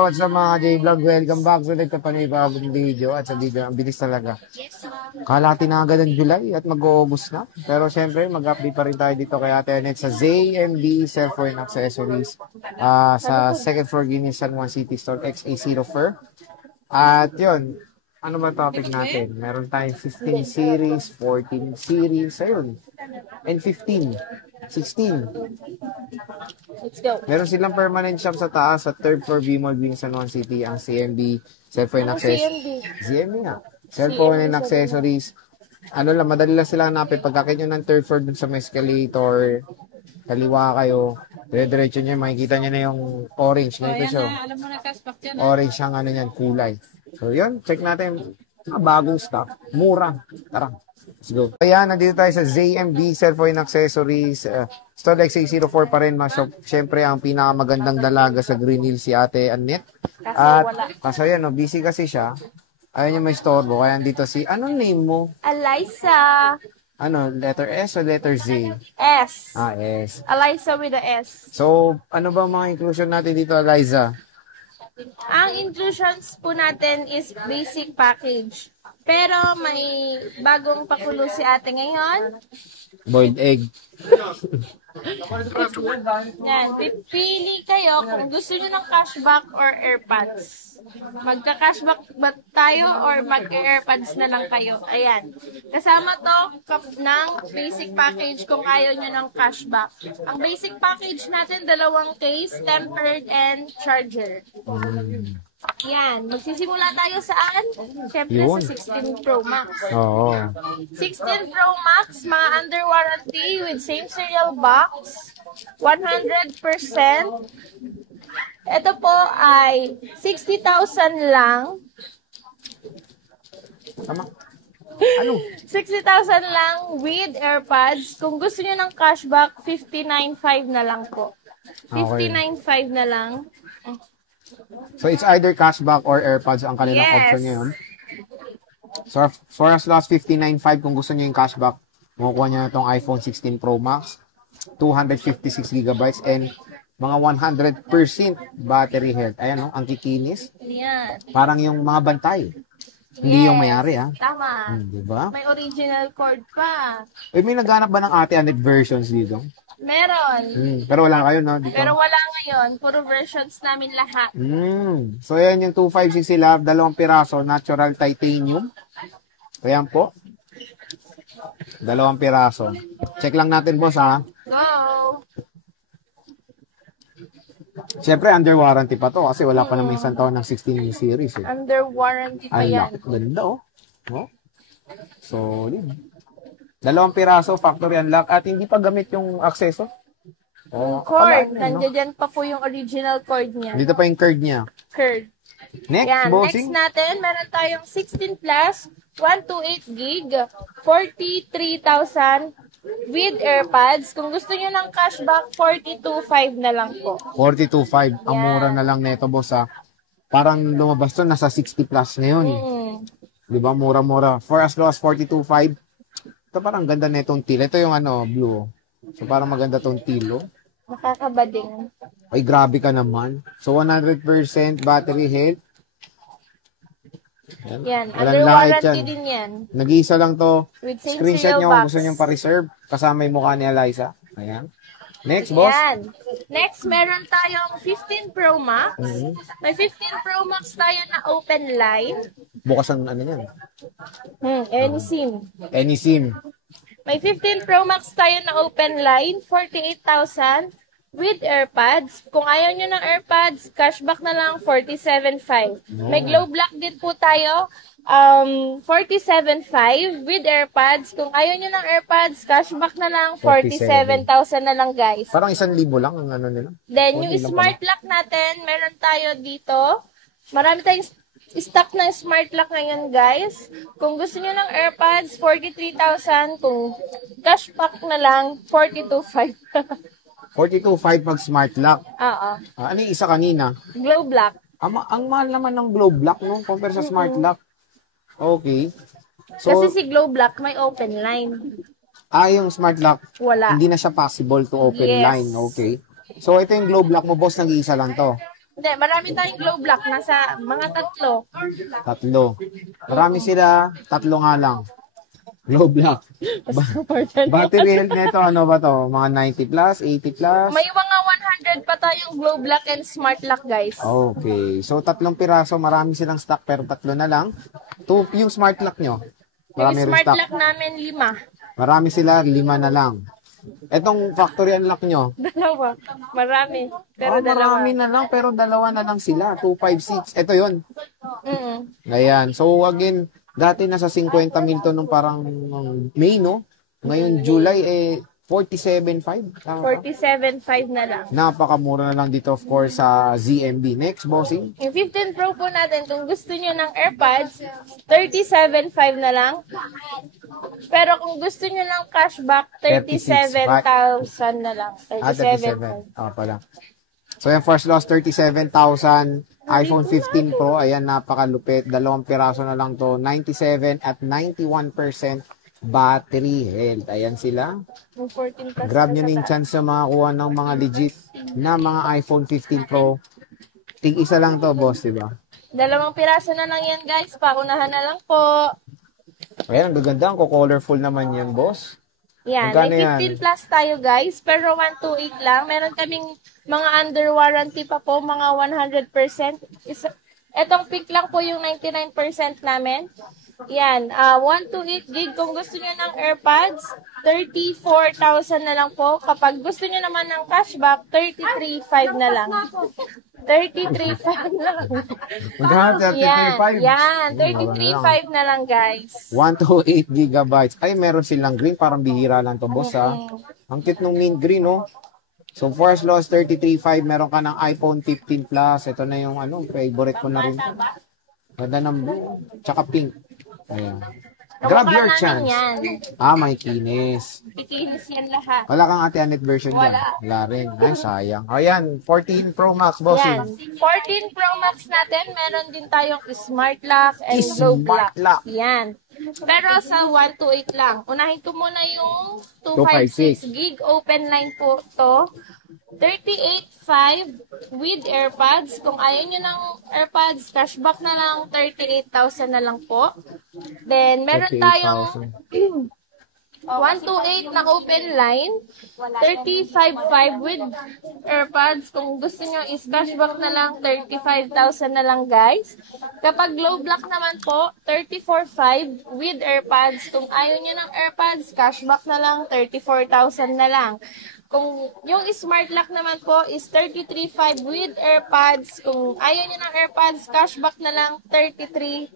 what's up mga J-Vlog? Welcome back sa nagkapanibagong video. At sa video, ang bilis talaga. Kalahati na agad ng July at mag-August na. Pero syempre, mag-update pa rin tayo dito kay Ate Annette sa ZMB Cellphone Accessories sa second floor Guinness San Juan City Store XA0 Fur. At yun, ano ba topic natin? Meron tayong 15 series, 14 series, ayun. And 15, 16. Let's go. Meron silang permanent shop sa taas sa third floor B-Mall Wing San Juan City, ang CMB Cellphone Accessories. CMB nga. Cellphone and Accessories. Ano lang, madali lang sila hanapin. Pagkakit nyo ng third floor dun sa escalator, kaliwa kayo, dire-diretso nyo, makikita nyo na yung orange. Ganito siya. Alam mo na, Kaspak yan. Orange ang ano yan, kulay. So yun, check natin. Bagong stock. Mura. Tara. Let's go. Ayan, nandito tayo sa ZMB Cellphone Accessories. Store XA04 pa rin, mga shop. Siyempre, ang pinakamagandang dalaga sa Green Hills si Ate Annette. At, kaso yan, busy kasi siya. Ayaw niya may storebo. Kaya dito si, anong name mo? Eliza. Ano, letter S o letter Z? S. Ah, S. Eliza with a S. So, ano ba mga inclusion natin dito, Eliza? Ang inclusions po natin is basic package. Pero may bagong pakulo si ate ngayon. Boiled egg. Yan, pipili kayo kung gusto niyo ng cashback or airpods. Magka-cashback ba tayo or mag-airpods na lang kayo? Ayan. Kasama to ng basic package kung ayaw niyo ng cashback. Ang basic package natin, 2 case, tempered, and charger. Yan. Magsisimula tayo saan? Siyempre sa 16 Pro Max. Oo. 16 Pro Max, mga under warranty with same serial box, 100%. Ito po ay 60,000 lang. Tama. Ano? 60,000 lang with AirPods. Kung gusto niyo ng cashback, 59.5 na lang po. 59.5 na lang. So, it's either cashback or AirPods ang kanilang option ngayon. So, for as low as 59.5 kung gusto niyo yung cashback, makukuha niyo na itong iPhone 16 Pro Max, 256GB and mga 100% battery health. Ayan, no? Ang kikinis. Yan. Parang yung mga bantay. Hindi yung may-ari, ha? Tama. Diba? May original cord pa. May naghanap ba ng Ate Annette versions dito? Meron. Pero wala kayo, no? Dito. Pero wala ngayon. Puro versions namin lahat. So, yan yung 256 sila. 2 piraso. Natural titanium. Ayan po. 2 piraso. Check lang natin, boss, ha? Go! Siyempre, under warranty pa to kasi wala pa naman isang taon ng 16 series. Eh. Under warranty pa yan. Ganda, oh. Oh. Solid. 2 piraso, factory unlock, at hindi pa gamit yung akseso. Oh, cord. Nandiyan pa po yung original cord niya. Dito pa yung cord niya. Cord. Next, yan, bossing. next natin, meron tayong 16 plus, 128 gig, 43,000 with AirPods. Kung gusto nyo ng cashback, 42.5 na lang po. 42.5. Ang mura na lang nito, boss, ha. Parang lumabas to, nasa 60 plus na yun. Diba? Mura-mura. For as low as 42.5. Ito parang ganda na itong teal. Ito yung ano, blue. So parang maganda itong teal. Oh. Nakakabading. Ay, grabe ka naman. So 100% battery health. Yan. Under warranty din yan. Nag-iisa lang to. With same Screenshot nyo kung box. gusto nyo pa-reserve. Kasama yung mukha ni Eliza. Ayan. Next, boss. Yan. Next, meron tayong 15 Pro Max. May 15 Pro Max tayo na open line. Bukas ang ano yan. Any SIM. Any SIM. May 15 Pro Max tayo na open line. 48,000 with AirPods. Kung ayaw nyo ng AirPods, cashback na lang 47.5. May glow black din po tayo. 47.5 with AirPods. Kung ayaw nyo ng AirPods, cashback na lang 47,000 na lang, guys. Parang 1,000 lang ang ano nila. Then, yung smart lock natin, meron tayo dito. Marami tayong stock ng smart lock ngayon, guys. Kung gusto nyo ng AirPods, 43,000. Kung cashback na lang, 42.5. 42.5 pag smart lock. Oo. Ano yung isa kanina? Glow black. Ang mahal naman ng glow black, no? Compare sa smart lock. Okay. So, kasi si glow black may open line. yung smart lock, wala. Hindi na siya possible to open line. Okay. So, ito yung glow black mo, boss, nag-iisa lang to. Hindi, marami tayong glow block. Nasa mga 3. Tatlo. Marami sila, tatlo nga lang. Glow block. Battery health nito, ano ba to? Mga 90 plus, 80 plus? May mga 100 pa tayong glow block and smart lock, guys. Okay. So, 3 piraso. Marami silang stock pero 3 na lang. Yung smart lock nyo. Yung Marami rin smart stock. lock namin, 5. Marami sila, 5 na lang. Etong factory unlock nyo. 2. Marami. Pero dalawa. Marami na lang pero 2 na lang sila. 256. Ito yun. Mm. Ayan. So, again, dati nasa 50 mil to nung parang May, no? Ngayon, July, 47.5. Tama ba? 47.5 na lang. Napakamura na lang dito, of course, sa ZMB. Next, bossing. Yung 15 Pro po natin, kung gusto nyo ng AirPods, 37.5 na lang. Pero kung gusto nyo ng cashback, 37,000 na lang. 37. 37. Pala. So, yung first loss, 37,000. iPhone 15 Pro, ayan, napakalupit. 2 piraso na lang to. 97 at 91% battery health. Ayan sila. Yung 14 plus Grab na nyo sa yung taas. chance sa mga kuha ng mga legit na mga iPhone 15 Pro. Tig-isa lang to, boss, diba? 2 piraso na lang yan, guys. Paunahan na lang po. Ayan, ang gaganda. Ang colorful naman yan, boss. Yan, Magkano may yan? 15 plus tayo, guys. Pero 128 lang. Meron kaming mga under warranty pa po, mga 100%. Etong pick lang po yung 99% namin. Yan, 128 gig. Kung gusto nyo ng AirPods, 34,000 na lang po. Kapag gusto nyo naman ng cashback, 33,500 na lang. 33,500 na lang. Magkano? 33.5? Yan, 33,500 na lang, guys. 128 gigabytes. Ay, meron silang green. Parang bihira lang to, boss, ha? Ang cute nung mint green, no? So, first loss, 33.5. Meron ka ng iPhone 15 Plus. Ito na yung, favorite ko na rin. Ganda ng blue. Tsaka pink. Ayan. Grab your Kamukha chance. namin yan. May kinis. Ikinis yan lahat. Wala kang Ate Anet version dyan. Wala rin. Ay, sayang. Ayan, 14 Pro Max, bossing. Yan. 14 Pro Max natin, meron din tayong smart lock and glow Smart lock. lock. Yan. Pero sa 128 lang. Unahin ko muna yung 256 256 gig open line po to. 38.5 with AirPods. Kung ayaw nyo ng AirPods, cashback na lang, 38,000 na lang po. Then, meron tayong 128 na open line, 35.5 with AirPods. Kung gusto nyo is cashback na lang, 35,000 na lang, guys. Kapag low block naman po, 34.5 with AirPods. Kung ayaw nyo ng AirPods, cashback na lang, 34,000 na lang. Kung yung smart lock naman po is 33.5 with AirPods. Kung ayaw nyo ng AirPods, cashback na lang, 33,000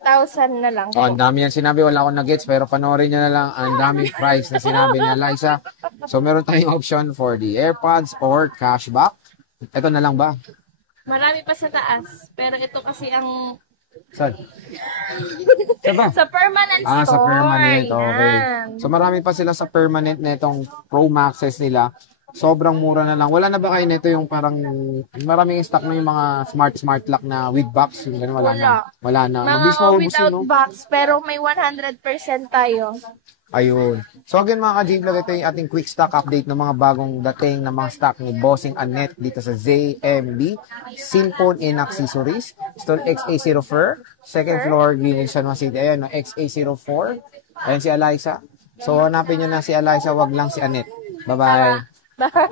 na lang. Ang dami yan sinabi, wala akong nag-gets, pero panoorin nyo na lang ang daming price na sinabi ni Liza. So, meron tayong option for the AirPods or cashback. Ito na lang ba? Marami pa sa taas. Pero ito kasi ang Saan? Saan ba? sa permanent store. Sa permanent. Okay. Yan. So, marami pa sila sa permanent na itong Pro Maxes nila. Sobrang mura na lang. Wala na ba kayo nito yung parang maraming stock na yung mga smart lock na with box? Yung ganun, wala na. Wala na. Mga Mabilis maubos without yun, no? box, pero may 100% tayo. Ayun. So again mga ka-J-Vlog, ito yung ating quick stock update ng mga bagong dating na mga stock ni Bossing Annette dito sa ZMB. Simphone and Accessories. Store XA0 Fur. Second floor, Green San Juan City. Ayan, no, XA04. Ayan si Eliza. So hanapin nyo na si Eliza, wag lang si Annette. Bye-bye. Bye.